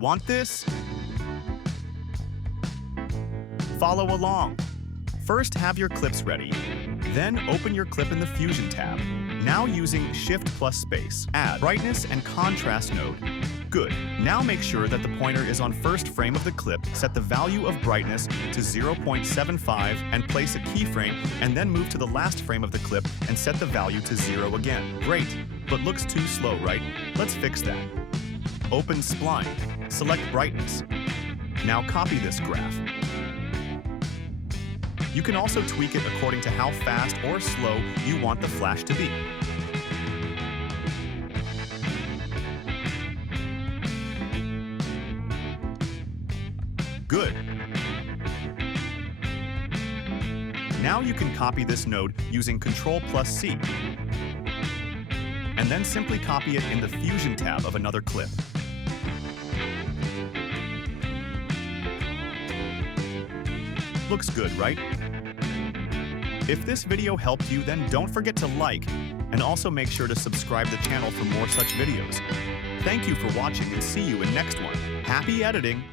Want this? Follow along. First, have your clips ready. Then open your clip in the Fusion tab. Now using Shift plus space, add brightness and contrast node. Good. Now make sure that the pointer is on first frame of the clip, set the value of brightness to 0.75 and place a keyframe, and then move to the last frame of the clip and set the value to 0 again. Great, but looks too slow, right? Let's fix that. Open Spline, select brightness. Now copy this graph. You can also tweak it according to how fast or slow you want the flash to be. Good. Now you can copy this node using Ctrl+C, and then simply copy it in the Fusion tab of another clip. Looks good, right? If this video helped you, then don't forget to like, and also make sure to subscribe to the channel for more such videos. Thank you for watching and see you in next one. Happy editing!